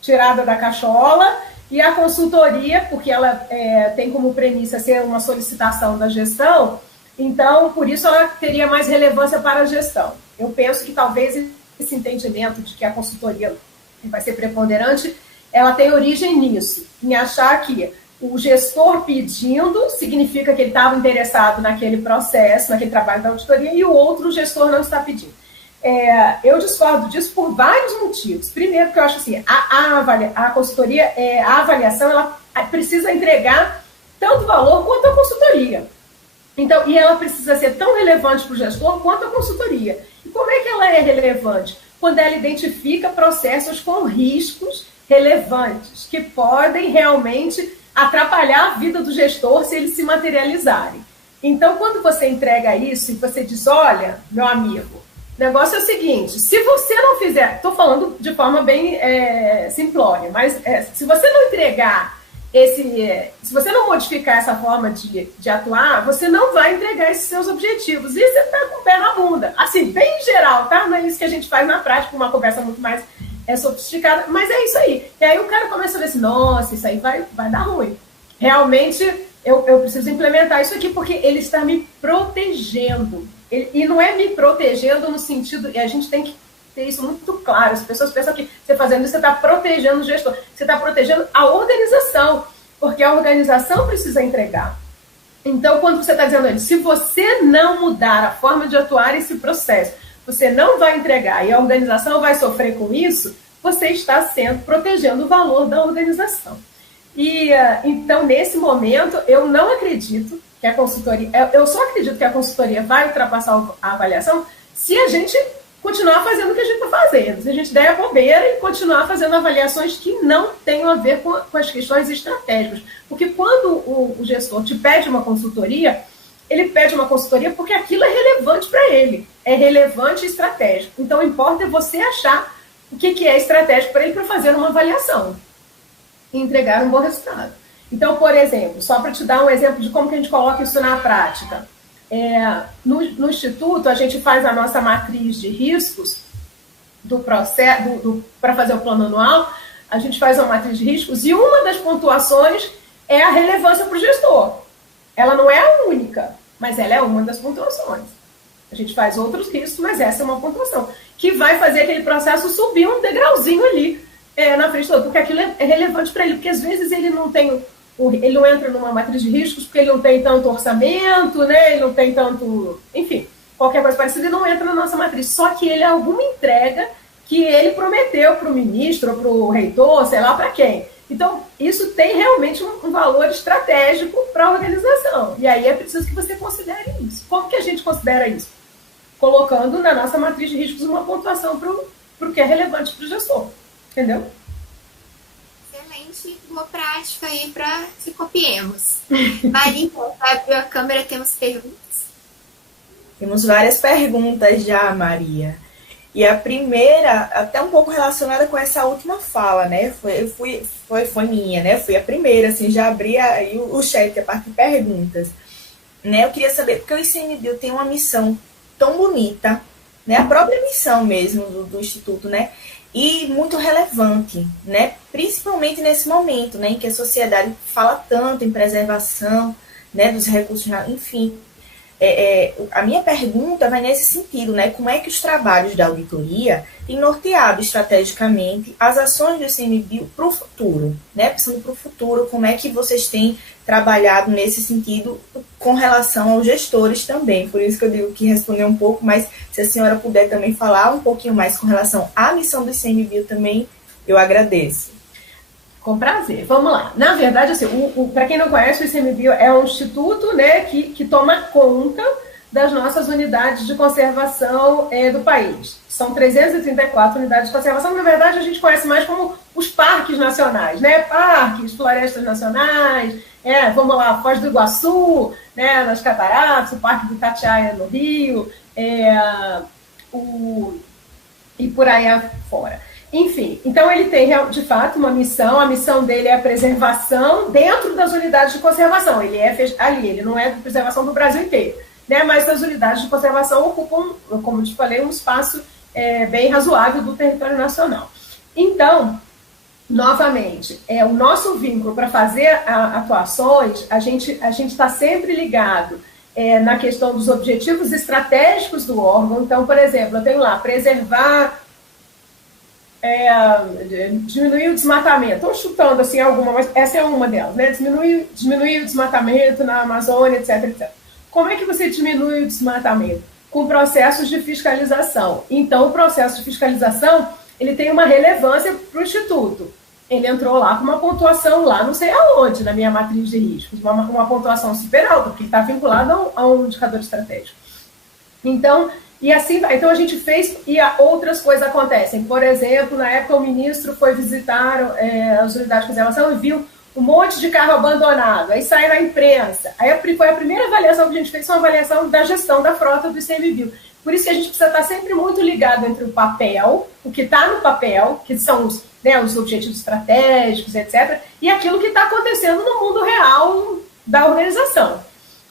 tirada da cachola, e a consultoria, porque ela tem como premissa ser uma solicitação da gestão, então, por isso ela teria mais relevância para a gestão. Eu penso que talvez esse entendimento de que a consultoria vai ser preponderante, ela tem origem nisso, em achar que o gestor pedindo significa que ele estava interessado naquele processo, naquele trabalho da auditoria, e o outro gestor não está pedindo. Eu discordo disso por vários motivos. Primeiro, porque eu acho assim, a consultoria, a avaliação, ela precisa entregar tanto valor quanto a consultoria. Então, e ela precisa ser tão relevante para o gestor quanto a consultoria. E como é que ela é relevante? Quando ela identifica processos com riscos relevantes, que podem realmente atrapalhar a vida do gestor se eles se materializarem. Então, quando você entrega isso e você diz, olha, meu amigo, o negócio é o seguinte, se você não fizer, estou falando de forma bem simplória, mas se você não entregar se você não modificar essa forma de atuar, você não vai entregar esses seus objetivos. E você está com o pé na bunda. Assim, bem em geral, tá? Não é isso que a gente faz na prática, uma conversa muito mais sofisticada, mas é isso aí. E aí o cara começa a ver assim, nossa, isso aí vai dar ruim. Realmente, eu preciso implementar isso aqui, porque ele está me protegendo. E não é me protegendo no sentido, e a gente tem que ter isso muito claro. As pessoas pensam que você fazendo isso, você está protegendo o gestor. Você está protegendo a organização, porque a organização precisa entregar. Então, quando você está dizendo, se você não mudar a forma de atuar esse processo, você não vai entregar e a organização vai sofrer com isso, você está protegendo o valor da organização. E, então, nesse momento, eu não acredito que a consultoria... Eu só acredito que a consultoria vai ultrapassar a avaliação se a gente continuar fazendo o que a gente está fazendo. Se a gente der a bobeira e continuar fazendo avaliações que não tenham a ver com as questões estratégicas. Porque quando o gestor te pede uma consultoria, ele pede uma consultoria porque aquilo é relevante para ele. É relevante e estratégico. Então, o importa é você achar o que é estratégico para ele para fazer uma avaliação e entregar um bom resultado. Então, por exemplo, só para te dar um exemplo de como que a gente coloca isso na prática. No Instituto, a gente faz a nossa matriz de riscos do processo, para fazer o plano anual, a gente faz uma matriz de riscos e uma das pontuações é a relevância para o gestor. Ela não é a única, mas ela é uma das pontuações. A gente faz outros riscos, mas essa é uma pontuação, que vai fazer aquele processo subir um degrauzinho ali na frente do outro, porque aquilo é relevante para ele, porque às vezes ele não entra numa matriz de riscos porque ele não tem tanto orçamento, né? Ele não tem tanto... Enfim, qualquer coisa parecida, ele não entra na nossa matriz. Só que ele é alguma entrega que ele prometeu para o ministro, para o reitor, sei lá para quem. Então, isso tem realmente um valor estratégico para a organização. E aí é preciso que você considere isso. Como que a gente considera isso? colocando na nossa matriz de riscos uma pontuação para o que é relevante para o gestor. Entendeu? Excelente, boa prática aí para que copiemos. Maria, abriu a câmera, temos perguntas? Temos várias perguntas já, Maria. E a primeira, até um pouco relacionada com essa última fala, né? Foi minha, né? Fui a primeira, assim, já abri aí o chat, a parte de perguntas. Né? Eu queria saber, porque o ICMBio tem uma missão tão bonita, né? A própria missão mesmo do Instituto, né? E muito relevante, né? Principalmente nesse momento, né? Em que a sociedade fala tanto em preservação, né? Dos recursos, enfim. A minha pergunta vai nesse sentido, né? Como é que os trabalhos da auditoria têm norteado estrategicamente as ações do ICMBio para o futuro, né? Pensando para o futuro, como é que vocês têm trabalhado nesse sentido com relação aos gestores também? Por isso que eu digo que responder um pouco, mas se a senhora puder também falar um pouquinho mais com relação à missão do ICMBio também, eu agradeço. Com prazer. Vamos lá. Na verdade, assim, para quem não conhece, o ICMBio é um instituto, né, que toma conta das nossas unidades de conservação do país. São 334 unidades de conservação. Na verdade, a gente conhece mais como os parques nacionais, né? Parques, florestas nacionais, vamos lá, Foz do Iguaçu, né, nas Cataratas, o Parque do Itatiaia no Rio, e por aí afora. Enfim, então ele tem, de fato, uma missão. A missão dele é a preservação dentro das unidades de conservação. Ele é ali, ele não é de preservação do Brasil inteiro, né? Mas as unidades de conservação ocupam, como eu te falei, um espaço bem razoável do território nacional. Então, novamente, o nosso vínculo para fazer atuações, a gente está sempre ligado na questão dos objetivos estratégicos do órgão. Então, por exemplo, eu tenho lá, preservar... diminuir o desmatamento. Estou chutando assim alguma, mas essa é uma delas, né? Diminuir o desmatamento na Amazônia, etc, etc. Como é que você diminui o desmatamento? Com processos de fiscalização. Então, o processo de fiscalização, ele tem uma relevância para o Instituto. Ele entrou lá com uma pontuação lá, não sei aonde, na minha matriz de riscos, uma pontuação super alta, porque está vinculado a um indicador estratégico. Então, e assim vai. Então a gente fez e outras coisas acontecem. Por exemplo, na época o ministro foi visitar as unidades de conservação e viu um monte de carro abandonado. Aí sai na imprensa. Aí foi a primeira avaliação que a gente fez, foi uma avaliação da gestão da frota do ICMBio. Por isso que a gente precisa estar sempre muito ligado entre o papel, o que está no papel, que são os objetivos estratégicos, etc., e aquilo que está acontecendo no mundo real da organização.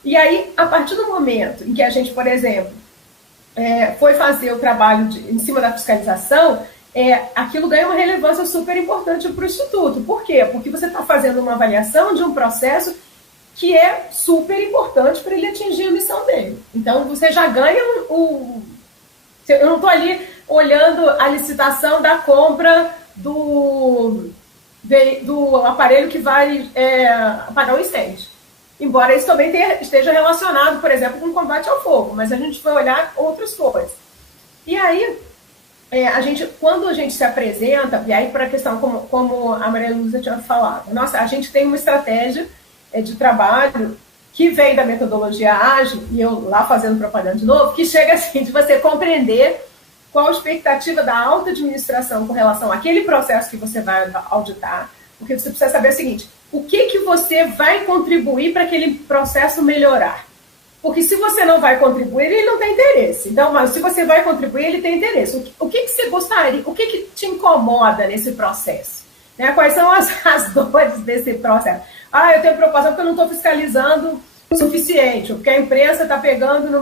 E aí, a partir do momento em que a gente, por exemplo, foi fazer o trabalho em cima da fiscalização, aquilo ganha uma relevância super importante para o Instituto. Por quê? Porque você está fazendo uma avaliação de um processo que é super importante para ele atingir a missão dele. Então, você já ganha eu não estou ali olhando a licitação da compra do aparelho que vai apagar o incêndio. Embora isso também esteja relacionado, por exemplo, com o combate ao fogo, mas a gente vai olhar outras coisas. E aí, quando a gente se apresenta, e aí para a questão, como a Maria Luísa tinha falado, a gente tem uma estratégia de trabalho que vem da metodologia ágil, e eu lá fazendo propaganda de novo, que chega assim, de você compreender qual a expectativa da alta administração com relação àquele processo que você vai auditar, porque você precisa saber o seguinte: o que você vai contribuir para aquele processo melhorar? Porque se você não vai contribuir, ele não tem interesse. Então, mas se você vai contribuir, ele tem interesse. O que você gostaria, o que te incomoda nesse processo? Né? Quais são as dores desse processo? Eu tenho preocupação porque eu não estou fiscalizando o suficiente, ou porque a imprensa está pegando no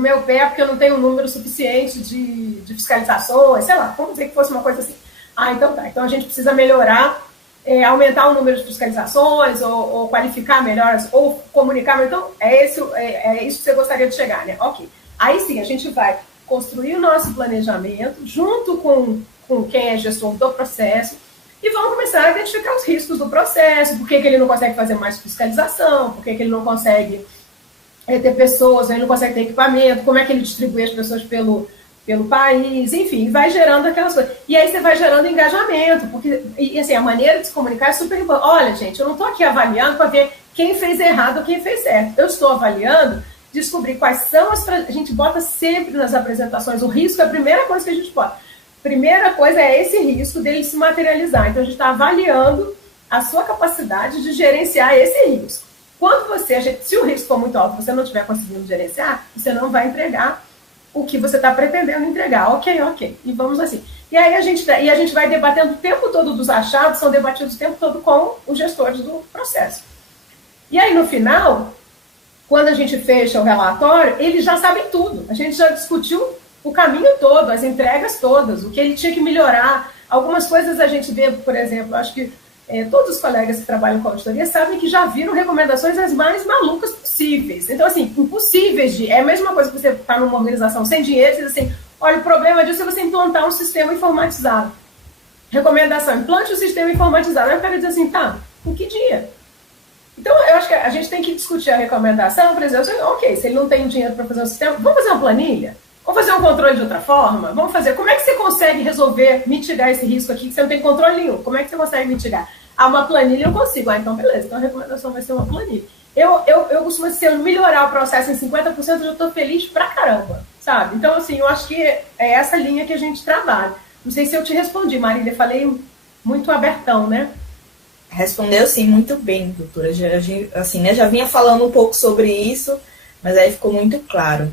meu pé porque eu não tenho um número suficiente de fiscalizações, sei lá, vamos dizer que fosse uma coisa assim. Então tá. Então a gente precisa melhorar, aumentar o número de fiscalizações, ou qualificar melhor, ou comunicar melhor. Então, é isso que você gostaria de chegar, né? Ok. Aí sim, a gente vai construir o nosso planejamento junto com quem é gestor do processo e vamos começar a identificar os riscos do processo, por que ele não consegue fazer mais fiscalização, por que ele não consegue ter pessoas, ele não consegue ter equipamento, como é que ele distribui as pessoas pelo país, enfim, vai gerando aquelas coisas. E aí você vai gerando engajamento, porque, e assim, a maneira de se comunicar é super importante. Olha, gente, eu não estou aqui avaliando para ver quem fez errado ou quem fez certo. Eu estou avaliando descobrir quais são a gente bota sempre nas apresentações, o risco é a primeira coisa que a gente bota. Primeira coisa é esse risco dele se materializar. Então, a gente está avaliando a sua capacidade de gerenciar esse risco. Quando se o risco for muito alto, você não estiver conseguindo gerenciar, você não vai entregar o que você está pretendendo entregar. Ok. E vamos assim. E aí a gente vai debatendo o tempo todo dos achados, são debatidos o tempo todo com os gestores do processo. E aí, no final, quando a gente fecha o relatório, eles já sabem tudo. A gente já discutiu o caminho todo, as entregas todas, o que ele tinha que melhorar. Algumas coisas a gente vê, por exemplo, acho que todos os colegas que trabalham com auditoria sabem que já viram recomendações as mais malucas possíveis. Então, assim, impossíveis é a mesma coisa que você está numa organização sem dinheiro, você diz assim, olha, o problema disso é você implantar um sistema informatizado. Recomendação, implante um sistema informatizado. Aí o cara diz assim, tá, em que dia? Então, eu acho que a gente tem que discutir a recomendação, por exemplo, ok, se ele não tem dinheiro para fazer um sistema, vamos fazer uma planilha? Vamos fazer um controle de outra forma? Vamos fazer. Como é que você consegue resolver, mitigar esse risco aqui que você não tem controle nenhum? Como é que você consegue mitigar? Uma planilha eu consigo. Então, beleza. Então, a recomendação vai ser uma planilha. Eu costumo dizer, se eu melhorar o processo em 50%, eu já estou feliz pra caramba, sabe? Então, assim, eu acho que é essa linha que a gente trabalha. Não sei se eu te respondi, Marília. Falei muito abertão, né? Respondeu, sim, muito bem, doutora. Assim, né, já vinha falando um pouco sobre isso, mas aí ficou muito claro.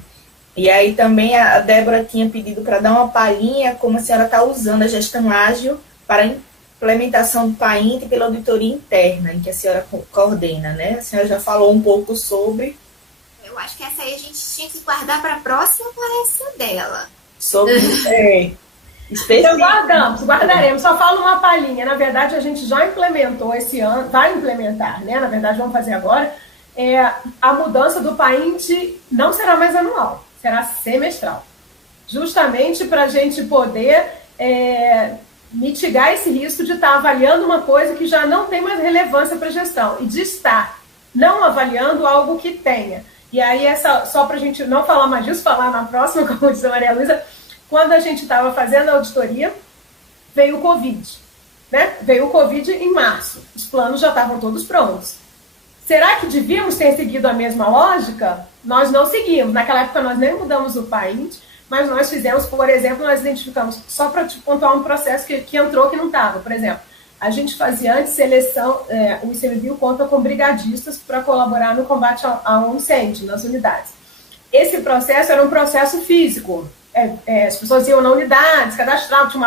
E aí também a Débora tinha pedido para dar uma palhinha como a senhora está usando a gestão ágil para a implementação do PAINT pela auditoria interna, em que a senhora coordena, né? A senhora já falou um pouco sobre. Eu acho que essa aí a gente tinha que guardar para a próxima palestra dela. Sobre... Então guardaremos. Só falo uma palhinha. Na verdade, a gente já implementou esse ano, vai implementar, né? Na verdade, vamos fazer agora. A mudança do PAINT não será mais anual, será semestral. Justamente para a gente poder mitigar esse risco de estar avaliando uma coisa que já não tem mais relevância para a gestão e de estar não avaliando algo que tenha. E aí, só para a gente não falar mais disso, falar na próxima, como disse a Maria Luísa, quando a gente estava fazendo a auditoria, veio o Covid. Né? Veio o Covid em março. Os planos já estavam todos prontos. Será que devíamos ter seguido a mesma lógica? Nós não seguimos. Naquela época nós nem mudamos o PAINT, mas nós fizemos, por exemplo, nós identificamos, só para te pontuar um processo que entrou que não estava. Por exemplo, a gente fazia antes seleção, o ICMBio conta com brigadistas para colaborar no combate a um incêndio nas unidades. Esse processo era um processo físico. As pessoas iam na unidade, se cadastravam, tinha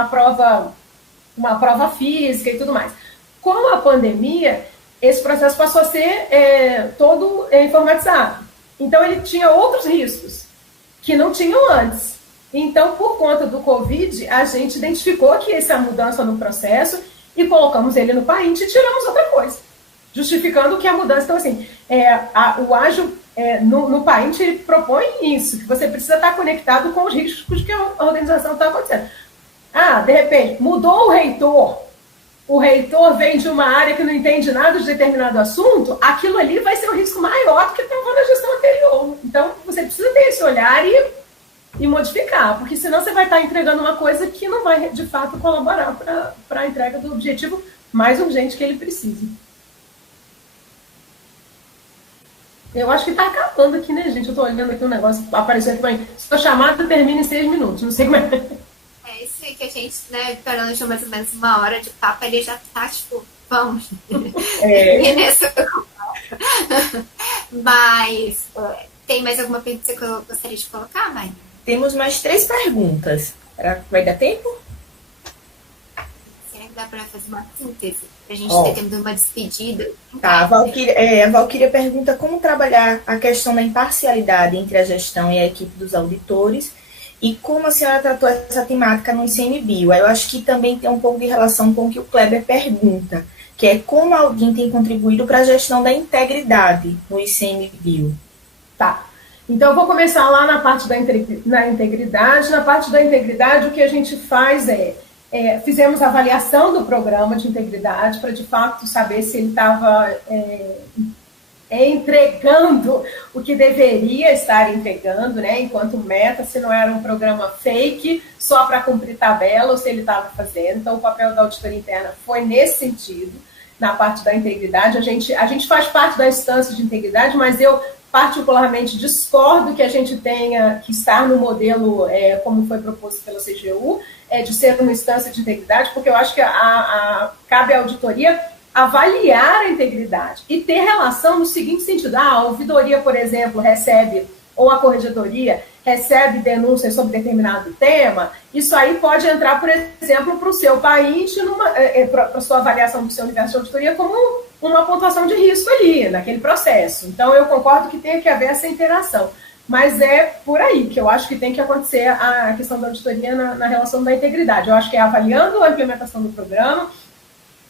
uma prova física e tudo mais. Com a pandemia, esse processo passou a ser todo informatizado. Então, ele tinha outros riscos que não tinham antes. Então, por conta do Covid, a gente identificou que essa mudança no processo e colocamos ele no PAINT e tiramos outra coisa, justificando que a mudança... Então, assim, o ágil... no PAINT ele propõe isso, que você precisa estar conectado com os riscos que a organização está acontecendo. De repente, mudou o reitor vem de uma área que não entende nada de determinado assunto, aquilo ali vai ser um risco maior do que estava na gestão anterior. Então, você precisa ter esse olhar e modificar, porque senão você vai estar entregando uma coisa que não vai, de fato, colaborar para a entrega do objetivo mais urgente que ele precisa. Eu acho que tá acabando aqui, né, gente? Eu tô olhando aqui um negócio, apareceu aqui pra mim. Sua chamada termina em 6 minutos, não sei como é. Isso aí que a gente, né, esperando mais ou menos 1 hora de papo, ele já tá, tipo, vamos. E nessa conversa. Mas, tem mais alguma pergunta que eu gostaria de colocar, Mai? Temos mais 3 perguntas. Vai dar tempo? Será que dá para fazer uma síntese? Para a gente ter tempo de uma despedida? Tá, a Valquíria pergunta como trabalhar a questão da imparcialidade entre a gestão e a equipe dos auditores e como a senhora tratou essa temática no ICMBio. Eu acho que também tem um pouco de relação com o que o Kleber pergunta, que é como alguém tem contribuído para a gestão da integridade no ICMBio. Tá. Então, eu vou começar lá na parte da integridade. Na parte da integridade, o que a gente faz fizemos a avaliação do programa de integridade para, de fato, saber se ele estava entregando o que deveria estar entregando, né, enquanto meta, se não era um programa fake, só para cumprir tabela, ou se ele estava fazendo. Então, o papel da auditoria interna foi nesse sentido. Na parte da integridade, a gente faz parte da instância de integridade, mas eu particularmente discordo que a gente tenha que estar no modelo como foi proposto pela CGU, de ser uma instância de integridade, porque eu acho que cabe à auditoria avaliar a integridade e ter relação no seguinte sentido: a ouvidoria, por exemplo, recebe, ou a corregedoria recebe denúncias sobre determinado tema, isso aí pode entrar, por exemplo, para o seu país, para a sua avaliação do seu universo de auditoria, como uma pontuação de risco ali, naquele processo. Então, eu concordo que tem que haver essa interação. Mas é por aí que eu acho que tem que acontecer a questão da auditoria na relação da integridade. Eu acho que é avaliando a implementação do programa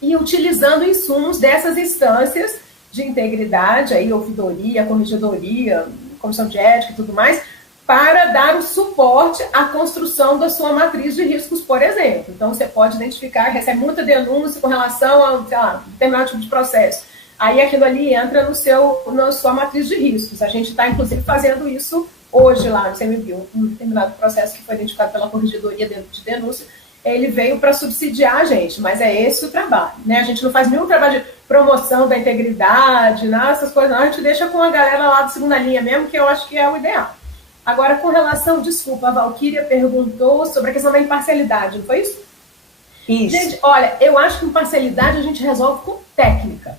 e utilizando insumos dessas instâncias de integridade, aí, ouvidoria, corregedoria, comissão de ética e tudo mais, para dar o suporte à construção da sua matriz de riscos, por exemplo. Então, você pode identificar, recebe muita denúncia com relação a, sei lá, determinado tipo de processo. Aí aquilo ali entra na sua matriz de riscos. A gente está, inclusive, fazendo isso hoje lá no CMBio. Um determinado processo que foi identificado pela corregedoria de denúncia, ele veio para subsidiar a gente, mas é esse o trabalho, né? A gente não faz nenhum trabalho de promoção da integridade, essas coisas não. A gente deixa com a galera lá de segunda linha mesmo, que eu acho que é o ideal. Agora, com relação, desculpa, a Valquíria perguntou sobre a questão da imparcialidade, não foi isso? Isso. Gente, olha, eu acho que imparcialidade a gente resolve com técnica.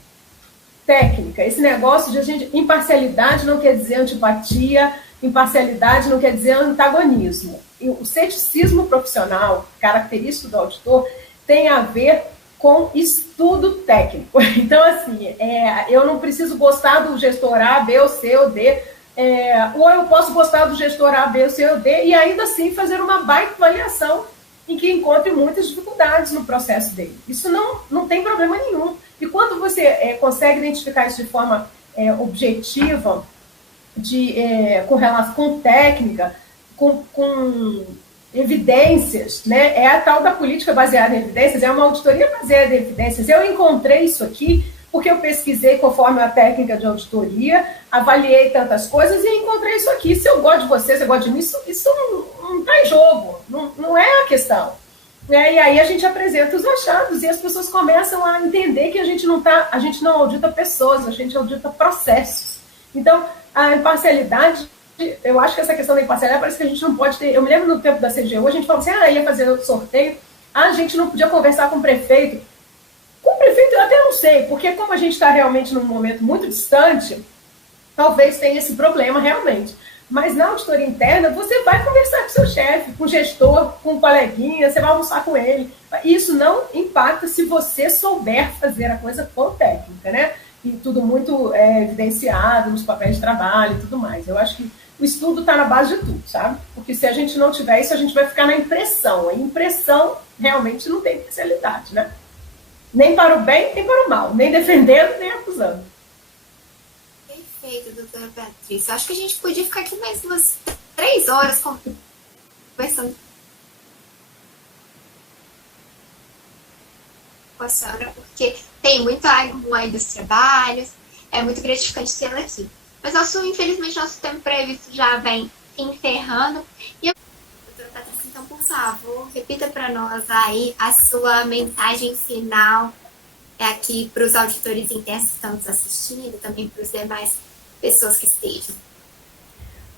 Técnica. Esse negócio de imparcialidade não quer dizer antipatia, imparcialidade não quer dizer antagonismo. E o ceticismo profissional, característico do auditor, tem a ver com estudo técnico. Então, assim, eu não preciso gostar do gestor A, B, ou C, ou D, ou eu posso gostar do gestor A, B, C ou D e ainda assim fazer uma baita avaliação em que encontre muitas dificuldades no processo dele. Isso não tem problema nenhum. E quando você consegue identificar isso de forma objetiva, com relação com técnica, com evidências, né? É a tal da política baseada em evidências, é uma auditoria baseada em evidências. Eu encontrei isso aqui porque eu pesquisei conforme a técnica de auditoria, avaliei tantas coisas e encontrei isso aqui. Se eu gosto de você, se eu gosto de mim, isso não está em jogo, não é a questão. E aí a gente apresenta os achados e as pessoas começam a entender que a gente não audita pessoas, a gente audita processos. Então, a imparcialidade, eu acho que essa questão da imparcialidade parece que a gente não pode ter. Eu me lembro no tempo da CGU, a gente falava assim, ia fazer o sorteio, a gente não podia conversar com o prefeito. Com o prefeito eu até não sei, porque como a gente está realmente num momento muito distante, talvez tenha esse problema realmente. Mas na auditoria interna, você vai conversar com seu chefe, com o gestor, com o coleguinha, você vai almoçar com ele. Isso não impacta se você souber fazer a coisa com técnica, né? E tudo muito evidenciado nos papéis de trabalho e tudo mais. Eu acho que o estudo está na base de tudo, sabe? Porque se a gente não tiver isso, a gente vai ficar na impressão. A impressão realmente não tem especialidade, né? Nem para o bem, nem para o mal. Nem defendendo, nem acusando. Perfeito, doutora Patrícia. Acho que a gente podia ficar aqui mais umas 3 horas conversando com a senhora, porque tem muito água aí dos trabalhos, é muito gratificante tê-la aqui. Mas infelizmente, nosso tempo previsto já vem encerrando. E eu, doutora Patrícia, então, por favor, repita para nós aí a sua mensagem final aqui para os auditores internos que estão nos assistindo, também para os demais pessoas que estejam.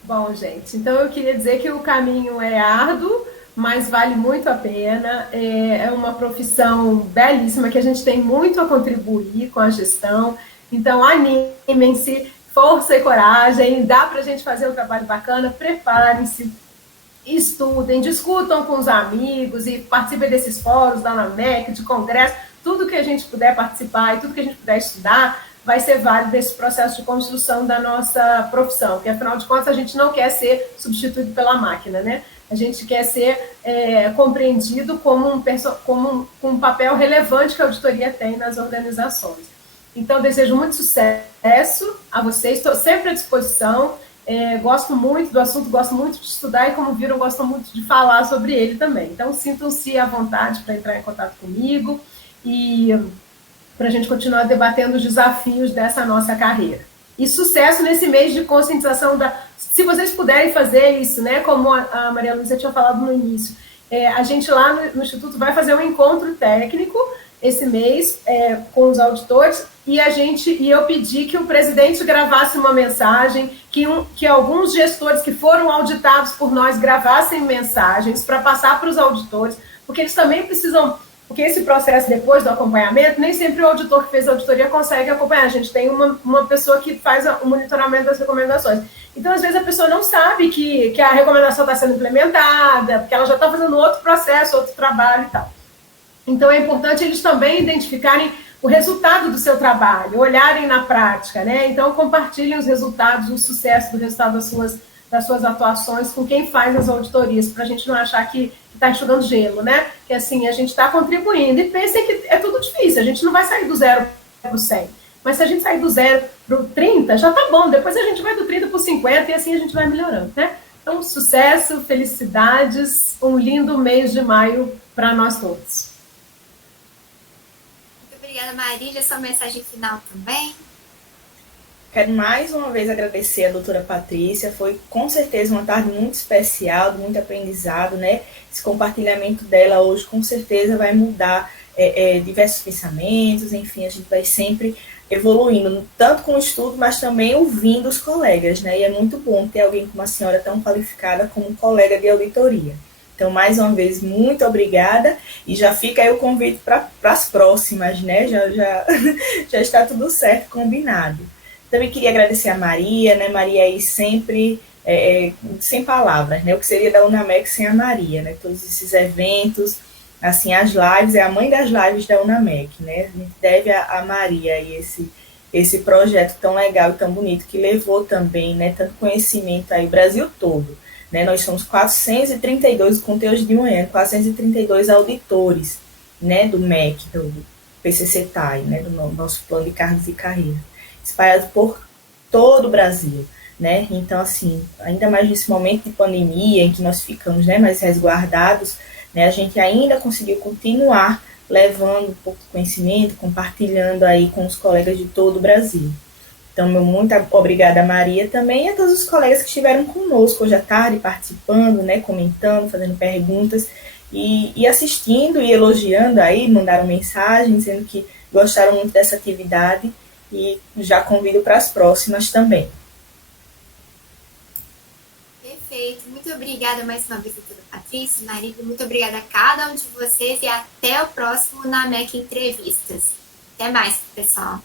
Bom, gente, então eu queria dizer que o caminho é árduo, mas vale muito a pena. É uma profissão belíssima, que a gente tem muito a contribuir com a gestão. Então, animem-se, força e coragem, dá para a gente fazer um trabalho bacana, preparem-se, estudem, discutam com os amigos e participem desses fóruns da UNAMEC, de congresso, tudo que a gente puder participar e tudo que a gente puder estudar vai ser válido nesse processo de construção da nossa profissão, porque afinal de contas a gente não quer ser substituído pela máquina, né? A gente quer ser compreendido como um papel relevante que a auditoria tem nas organizações. Então, desejo muito sucesso a vocês, estou sempre à disposição, gosto muito do assunto, gosto muito de estudar e, como viram, gosto muito de falar sobre ele também. Então, sintam-se à vontade para entrar em contato comigo e para a gente continuar debatendo os desafios dessa nossa carreira. E sucesso nesse mês de conscientização se vocês puderem fazer isso, né, como a Maria Luísa tinha falado no início, a gente lá no Instituto vai fazer um encontro técnico esse mês com os auditores, e eu pedi que o presidente gravasse uma mensagem, que alguns gestores que foram auditados por nós gravassem mensagens para passar para os auditores, porque eles também precisam, porque esse processo depois do acompanhamento, nem sempre o auditor que fez a auditoria consegue acompanhar. A gente tem uma pessoa que faz o monitoramento das recomendações. Então, às vezes, a pessoa não sabe que a recomendação está sendo implementada, porque ela já está fazendo outro processo, outro trabalho e tal. Então, é importante eles também identificarem o resultado do seu trabalho, olharem na prática, né? Então, compartilhem os resultados, o sucesso do resultado das suas atuações com quem faz as auditorias, para a gente não achar que está enxugando gelo, né? Que assim, a gente está contribuindo. E pensem que é tudo difícil, a gente não vai sair do 0 para o 100. Mas se a gente sair do 0 para o 30, já está bom. Depois a gente vai do 30 para o 50 e assim a gente vai melhorando, né? Então, sucesso, felicidades, um lindo mês de maio para nós todos. Obrigada, Marília. Sua mensagem final também. Quero mais uma vez agradecer a doutora Patrícia, foi com certeza uma tarde muito especial, de muito aprendizado, né? Esse compartilhamento dela hoje com certeza vai mudar diversos pensamentos, enfim, a gente vai sempre evoluindo, tanto com o estudo, mas também ouvindo os colegas, né? E é muito bom ter alguém como a senhora tão qualificada como colega de auditoria. Então, mais uma vez, muito obrigada, e já fica aí o convite para as próximas, né? Já está tudo certo, combinado. Também queria agradecer a Maria, né? Maria aí sempre, sem palavras, né? O que seria da UNAMEC sem a Maria, né? Todos esses eventos, assim, as lives, é a mãe das lives da UNAMEC, né? A gente deve a Maria aí esse projeto tão legal e tão bonito, que levou também, né, tanto conhecimento aí o Brasil todo. Né, nós somos 432, contei hoje de manhã, 432 auditores, né, do MEC, do PCC-TAI, né, do nosso plano de cargos e carreira, espalhados por todo o Brasil. Né? Então, assim, ainda mais nesse momento de pandemia, em que nós ficamos, né, mais resguardados, né, a gente ainda conseguiu continuar levando um pouco de conhecimento, compartilhando aí com os colegas de todo o Brasil. Então, meu muito obrigada a Maria também e a todos os colegas que estiveram conosco hoje à tarde, participando, né, comentando, fazendo perguntas e assistindo e elogiando aí, mandaram mensagem dizendo que gostaram muito dessa atividade e já convido para as próximas também. Perfeito. Muito obrigada mais uma vez, doutora Patrícia, Marília. Muito obrigada a cada um de vocês e até o próximo UNAMEC Entrevistas. Até mais, pessoal.